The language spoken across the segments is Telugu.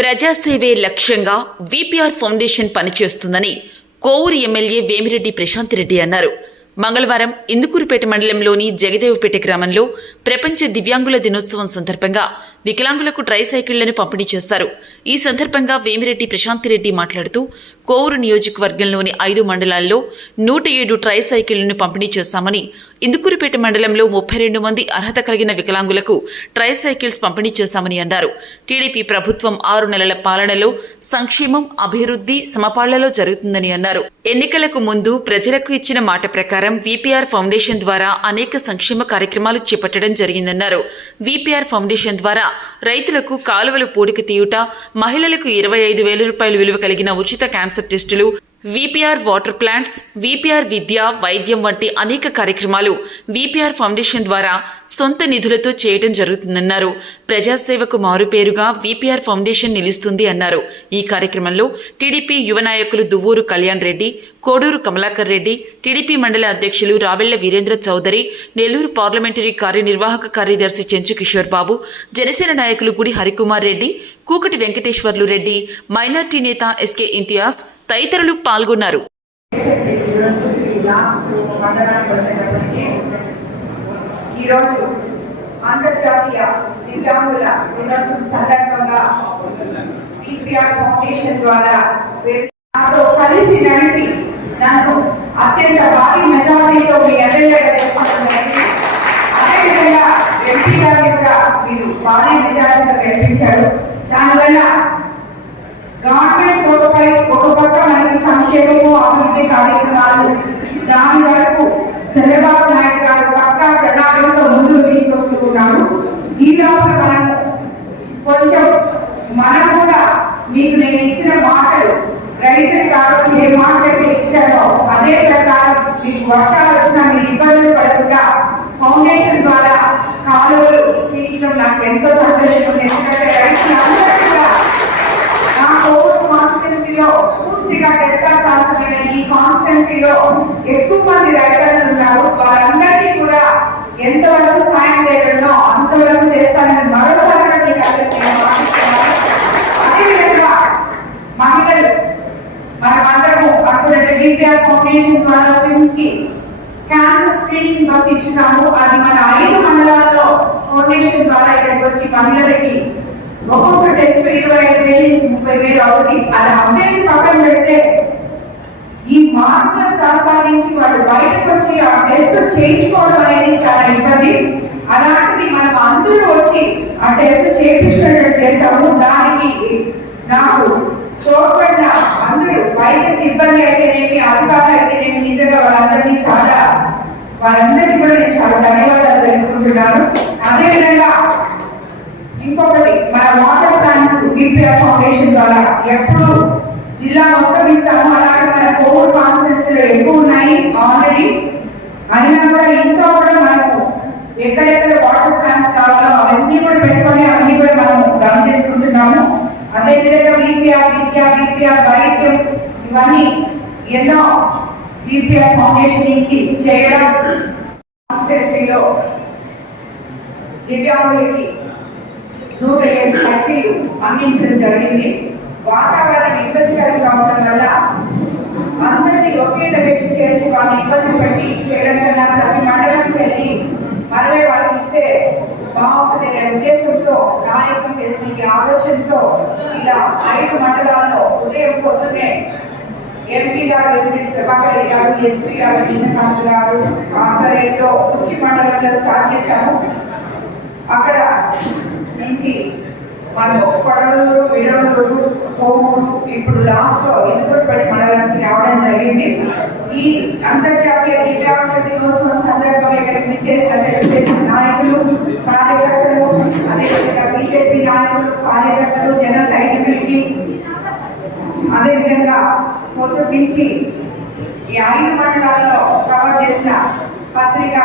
ప్రజాసేవే లక్ష్యంగా విపిఆర్ ఫౌండేషన్ పనిచేస్తుందని కోవూరు ఎమ్మెల్యే వేమిరెడ్డి ప్రశాంత్ రెడ్డి అన్నారు. మంగళవారం ఇందుకూరుపేట మండలంలోని జగదేవ్పేట గ్రామంలో ప్రపంచ దివ్యాంగుల దినోత్సవం సందర్భంగా వికలాంగులకు ట్రైసైకిళ్ళను పంపిణీ చేశారు. ఈ సందర్భంగా వేమిరెడ్డి ప్రశాంతిరెడ్డి మాట్లాడుతూ కోవూరు నియోజకవర్గంలోని ఐదు మండలాల్లో నూట ఏడు ట్రై సైకిళ్ళను పంపిణీ చేశామని ఇందుకూరుపేట మండలంలో ముప్పై రెండు మంది అర్హత కలిగిన వికలాంగులకు ట్రై సైకిల్స్ పంపిణీ చేశామని అన్నారు. టీడీపీ ప్రభుత్వం ఆరు నెలల పాలనలో సంక్షేమం అభివృద్ధి సమపాళ్ళలో జరుగుతుందని అన్నారు. ఎన్నికలకు ముందు ప్రజలకు ఇచ్చిన మాట ప్రకారం విపిఆర్ ఫౌండేషన్ ద్వారా అనేక సంక్షేమ కార్యక్రమాలు చేపట్టడం జరిగిందన్నారు. విపిఆర్ ఫౌండేషన్ ద్వారా రైతులకు కాలువలు పూడిక తీయుట మహిళలకు ఇరవై ఐదు వేల రూపాయల విలువ కలిగిన ఉచిత క్యాన్సర్ టెస్టులు విపిఆర్ వాటర్ ప్లాంట్స్ విపిఆర్ విద్య వైద్యం వంటి అనేక కార్యక్రమాలు విపిఆర్ ఫౌండేషన్ ద్వారా సొంత నిధులతో చేయటం జరుగుతుందన్నారు. ప్రజాసేవకు మారుపేరుగా విపిఆర్ ఫౌండేషన్ నిలుస్తుంది అన్నారు. ఈ కార్యక్రమంలో టీడీపీ యువ నాయకులు దువ్వూరు కళ్యాణ్ రెడ్డి కోడూరు కమలాకర్ రెడ్డి టీడీపీ మండల అధ్యక్షులు రావెళ్ళ వీరేంద్ర చౌదరి నెల్లూరు పార్లమెంటరీ కార్యనిర్వాహక కార్యదర్శి చెంచు కిషోర్ బాబు జనసేన నాయకులు గుడి హరికుమార్ రెడ్డి కూకటి వెంకటేశ్వర్లు రెడ్డి మైనార్టీ నేత ఎస్కే ఇంతియాజ్ తదితరులు పాల్గొన్నారు. ఈరోజు అంతర్జాతీయ దివ్యాంగుల దినోత్సవం సందర్భంగా ఈపీఆర్ ఫౌండేషన్ ద్వారా నాతో కలిసి నడిచి నన్ను అత్యంత భారీ మెజారిటీతో మీ ఎమ్మెల్యేగా అదేవిధంగా ఎంపీ గారిని కూడా మీరు భారీ మెజారిటీతో గెలిపించారు. దానివల్ల గవర్నమెంట్ కోటపై ఒక పక్క మనకి సంక్షేమము అభివృద్ధి కార్యక్రమాలు. దాని వరకు చంద్రబాబు నాయుడు గారు పక్కా ప్రణాళికతో ముందుకు తీసుకొస్తూ ఉన్నారు ఈ లోపల మనం కొంచెం మనం కూడా మీకు నేను ఇచ్చిన మాటలు రైతులు కావచ్చు ఏ మాటలు ఇచ్చారో అదే ప్రకారం మీకు వర్షాలు వచ్చినా మీరు ఇబ్బందులు పడకుండా ఫౌండేషన్ ద్వారా కాలువలు తీర్చడం నాకు ఎంతో సంతోషంగా ఎందుకంటే కాన్స్టిట్యున్సీలో ఎక్కువ మంది రైతులు ఉన్నారు. వారందరికీ కూడా ఎంతవరకు సాయం చేయగలనో అంతవరకు చేస్తానని మరోసారి మీకు అదేవిధంగా మహిళలు మనమందరము అక్కడ బీపీఆర్ ఫౌండేషన్ ద్వారా స్విమ్స్కి క్యాన్సర్ స్క్రీనింగ్ బస్ ఇచ్చినాము. అది మన ఐదు మండలాల్లో ఫౌండేషన్ ద్వారా ఇక్కడికి వచ్చి మహిళలకి ఒక్కొక్క టెస్ట్ ఇరవై ఐదు వేలు నుంచి ముప్పై వేలు అవుతుంది. అది అమ్మాయిని పక్కన పెడితే ఈ మార్పులను సంపాదించి వాడు బయటకు వచ్చి ఆ టెస్ట్ చేయించుకోవడం అనేది చాలా ఇబ్బంది. అలాంటిది మనం అందరూ వచ్చి ఆ టెస్ట్ చేయించుకున్నట్టు చేస్తాము. దానికి నాకు తోడ్పడిన అందరూ వైద్య సిబ్బంది అయితేనేమి అధికారులు అయితేనేమి నిజంగా వాళ్ళందరినీ చాలా వాళ్ళందరికీ కూడా నేను చాలా ధన్యవాదాలు తెలుసుకుంటున్నాను అదేవిధంగా ఇంకొకటి మన వాటర్ ప్లాంట్స్ విపిఆర్ ఫౌండేషన్ ద్వారా ఎప్పుడు జిల్లా మొత్తం ఇస్తాము. అలా కోవిడ్ కాన్స్టిట్యూన్స్ ఎక్కువ ఉన్నాయి ఆల్రెడీ. అయినా కూడా ఇంకా కూడా మనకు ఎక్కడెక్కడ వాటర్ ప్లాంట్స్ కావాలో అవన్నీ కూడా పెట్టుకొని అవన్నీ కూడా మనము రన్ చేసుకుంటున్నాము. అదే విధంగా విపిఆర్ విద్య విపిఆర్ వైద్యం ఇవన్నీ ఎన్నో విపిఆర్ ఫౌండేషన్ నుంచి చేయడం కాన్స్టిట్యున్సీలో దివ్యాంగులకి నూట అందించడం జరిగింది. వాతావరణం ఇబ్బందికరంగా ఉండడం వల్ల అందరినీ ఒకే దగ్గరికి చేర్చి వాళ్ళని ఇబ్బంది పెట్టి చేయడం కన్నా ప్రతి మండలానికి వెళ్ళి మనమే వాళ్ళకి ఇస్తే బాగుంటుంది అనే ఉద్దేశంతో నాయకులు చేసిన ఈ ఆలోచనతో ఇలా ఐదు మండలాల్లో ఉదయం పొద్దున్నే ఎంపీ గారు ఎంపీ ప్రభాకర్ రెడ్డి గారు ఎస్పీ గారు కృష్ణకాంత్ గారు ఆధ్వర్యంలో ఉచ్చి మండలంలో స్టార్ట్ చేశాము. అక్కడ నుంచి మనం కొడవలూరు విడవలూరు కోవూరు ఇప్పుడు లాస్ట్లో లో ఎదుగుపడి జరిగింది. ఈ అంతర్జాతీయ దివ్యాంగుల దినోత్సవం సందర్భంగా ఇక్కడికి విచ్చేసిన తెలుగుదేశం నాయకులు కార్యకర్తలు అదేవిధంగా బీజేపీ నాయకులు కార్యకర్తలు జన సైనికులకి అదేవిధంగా పొద్దు నుంచి ఈ ఐదు మండలాల్లో కవర్ చేసిన పత్రిక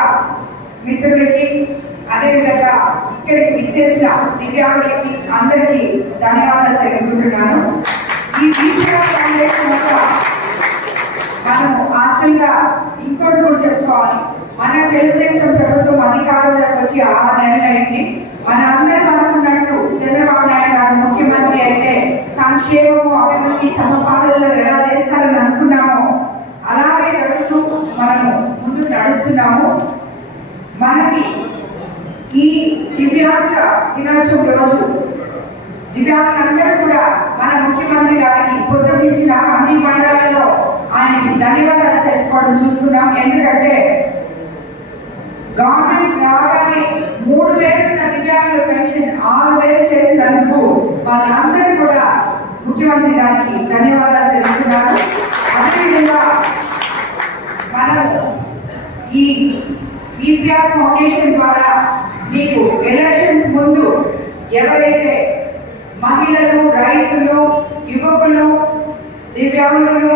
మిత్రులకి అదేవిధంగా ఇక్కడికి విచ్చేసిన దివ్యాంగులకి అందరికీ ధన్యవాదాలు తెలుపుకుంటున్నాను. ఈ బీజేపీ కాంగ్రెస్ వల్ల ఇంకోటి కూడా చెప్పుకోవాలి. మన తెలుగుదేశం ప్రభుత్వం అధికారంలోకి వచ్చి ఆరు నెలలు అయింది. అందరి అనుకున్నట్టు చంద్రబాబు నాయుడు గారు ముఖ్యమంత్రి అయితే సంక్షేమము అభివృద్ధి సమపాలనలో ఎలా చేస్తారని అనుకున్నామో అలాగే జరుగుతూ మనము ముందుకు నడుస్తున్నాము. మనకి ఈ దివ్యాంగుల దినోత్సవం రోజు దివ్యాంగులందరూ కూడా మన ముఖ్యమంత్రి గారికి పుట్టించిన అన్ని మండలాల్లో ఆయనకి ధన్యవాదాలు తెలుసుకోవడం చూస్తున్నాం. ఎందుకంటే గవర్నమెంట్ రాగానే మూడు వేలు దివ్యాంగుల పెన్షన్ ఆరు వేలు చేసినందుకు వాళ్ళందరూ కూడా ముఖ్యమంత్రి గారికి ధన్యవాదాలు తెలుస్తున్నారు అదేవిధంగా మనం ఈ ఈపీఆర్ ఫౌండేషన్ ద్వారా మీకు ఎలక్షన్స్ ముందు ఎవరైతే మహిళలు రైతులు యువకులు దివ్యాంగులు